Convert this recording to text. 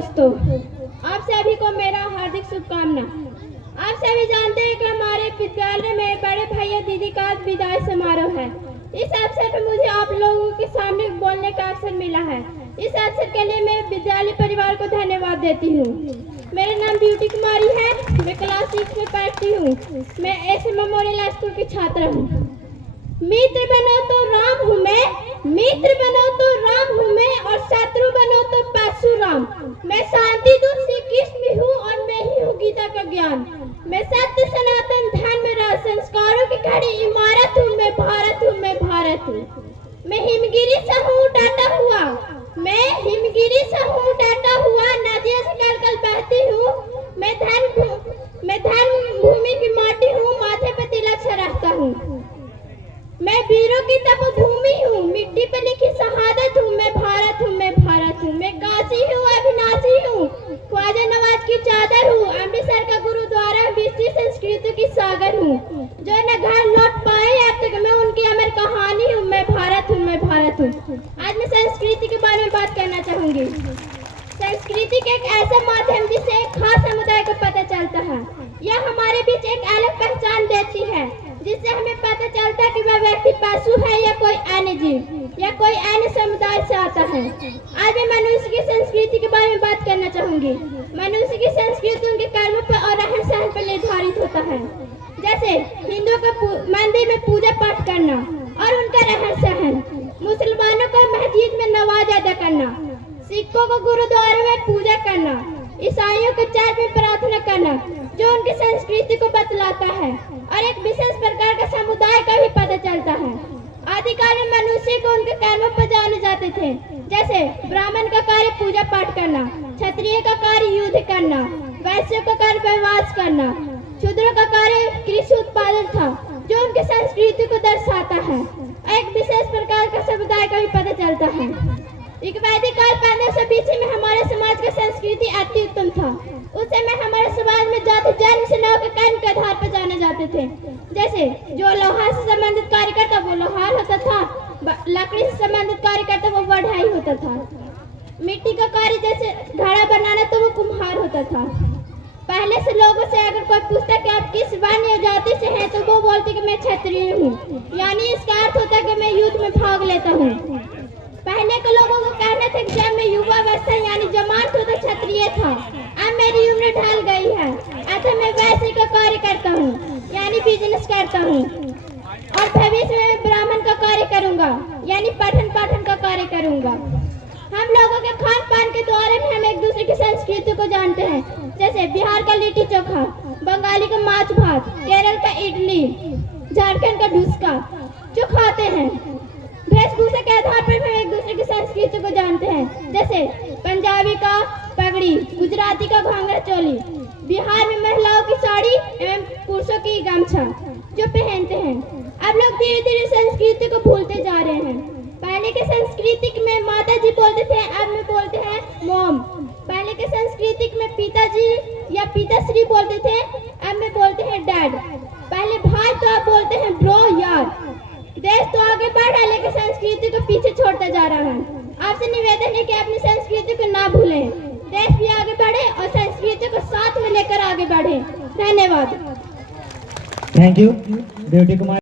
दोस्तों, आप सभी को मेरा हार्दिक शुभकामना। आप सभी जानते हैं कि हमारे विद्यालय में बड़े भैया दीदी का विदाई समारोह है। इस अवसर पर मुझे आप लोगों के सामने बोलने का अवसर मिला है। इस अवसर के लिए मैं विद्यालय परिवार को धन्यवाद देती हूँ। मेरा नाम ब्यूटी कुमारी है, मैं क्लास 6 में पढ़ती हूँ। मैं एस मेमोरियल स्कूल की छात्रा हूँ। मित्र बनो तो राम हूँ मैं, मित्र बनो तो राम हूँ मैं, और शत्रु बनो तो परशुराम। मैं शांति दूत श्री कृष्ण हूँ और मैं ही हूँ गीता का ज्ञान। मैं सत्य सनातन धर्म राज संस्कारों की खड़ी इमारत हूँ, मैं भारत हूँ, मैं भारत हूँ। मैं हिमगिरी सा हूँ डाटा हुआ, मैं हिमगिरी सा हूँ डाटा हुआ, नदियों से कल कल बहती हूँ। मैं धर्म भूमि की माटी हूँ, माथे पर तिलक सा रहता हूँ। मैं वीरों की तपोभूमि हूँ, मिट्टी पर लिखी शहादत हूँ, मैं भारत हूँ, मैं भारत हूँ। मैं काशी हूँ, अविनाशी हूँ, ख्वाजा नवाज की चादर हूँ, अमृतसर का गुरुद्वारा, विश्व संस्कृति की सागर हूँ। जो न घर लौट पाए अब तक, मैं उनकी अमर कहानी हूँ, मैं भारत हूँ, मैं भारत हूँ। आज मैं संस्कृति के बारे में बात करना चाहूंगी। संस्कृति का एक ऐसा माध्यम जिससे एक खास समुदाय को पता चलता है। यह हमारे बीच एक अलग पहचान देती है, जिससे हमें पता चलता है कि वह व्यक्ति पशु है या कोई अन्य जीव या कोई अन्य समुदाय से आता है। आज मैं मनुष्य की संस्कृति के बारे में बात करना चाहूंगी। मनुष्य की संस्कृति उनके कर्मों पर और रहन सहन पर निर्धारित होता है। जैसे हिंदुओं का मंदिर में पूजा पाठ करना और उनका रहन सहन, मुसलमानों को मस्जिद में नमाज अदा करना, सिखों को गुरुद्वारे में पूजा करना, ईसाइयों को चर्च में प्रार्थना करना, जो उनकी संस्कृति को बतलाता है और एक विशेष प्रकार का समुदाय का भी पता चलता है। आदिकाल में मनुष्य को उनके कर्मों पर जाने जाते थे। जैसे ब्राह्मण का कार्य पूजा पाठ करना, क्षत्रिय का कार्य युद्ध करना, वैश्य का कार्य वनवास करना, शूद्र का कार्य कृषि उत्पादन था, जो उनकी संस्कृति को दर्शाता है। एक विशेष प्रकार का समुदाय का भी पता चलता है। वैदिक काल 1520 में हमारे समाज का संस्कृति अति उत्तम था। उस समय हमारे समाज में जाति जन्म से न कर्म के आधार पर जाने जाते थे। जैसे जो लोहा से संबंधित कार्य करता वो लोहार होता था, लकड़ी से संबंधित कार्य करता वो बढ़ाई होता था, मिट्टी का कार्य जैसे घड़ा बनाना तो वो कुम्हार होता था। पहले से लोगों से अगर कोई पूछता कि आप किस वर्ण या जाति से हैं, तो वो बोलते कि मैं क्षत्रिय हूँ, यानी इसका अर्थ होता है कि मैं युद्ध में भाग लेता हूँ। पहले के लोगों को कहना था कि जब मैं युवा अवस्था यानी जवान था तो क्षत्रिय था, अब मेरी उम्र ढल गई है, अतः मैं वैश्य का कार्य करता हूँ यानी बिजनेस करता हूँ, और भविष्य में ब्राह्मण का कार्य करूँगा यानी पठन पाठन का कार्य करूँगा। हम लोगों के खान पान के द्वारा भी हम एक दूसरे की संस्कृति को जानते हैं। जैसे बिहार का लिट्टी चोखा, बंगाली का माछ भात, केरल का इडली, झारखंड का ढुसका जो खाते हैं। वेशभूषा के आधार पर हम एक दूसरे की संस्कृति को जानते हैं। जैसे पंजाबी का पगड़ी, गुजराती का घाघरा चोली, बिहार में महिलाओं की साड़ी एवं पुरुषों की गमछा जो पहनते हैं। अब लोग धीरे धीरे संस्कृति को भूलते जा रहे हैं। पहले के संस्कृति में माता जी बोलते थे, अब में बोलते हैं मॉम। पहले के संस्कृति में पिताजी या पिताश्री बोलते थे, अब में बोलते हैं डैड। पहले भाई तो अब बोलते हैं ब्रो यार। देश तो आगे बढ़ रहा है लेकिन संस्कृति को पीछे छोड़ता जा रहा है। आपसे निवेदन है कि अपनी संस्कृति को ना भूलें, देश भी आगे बढ़े और संस्कृति को साथ में लेकर आगे बढ़े। धन्यवाद। Thank you beauty Kumar.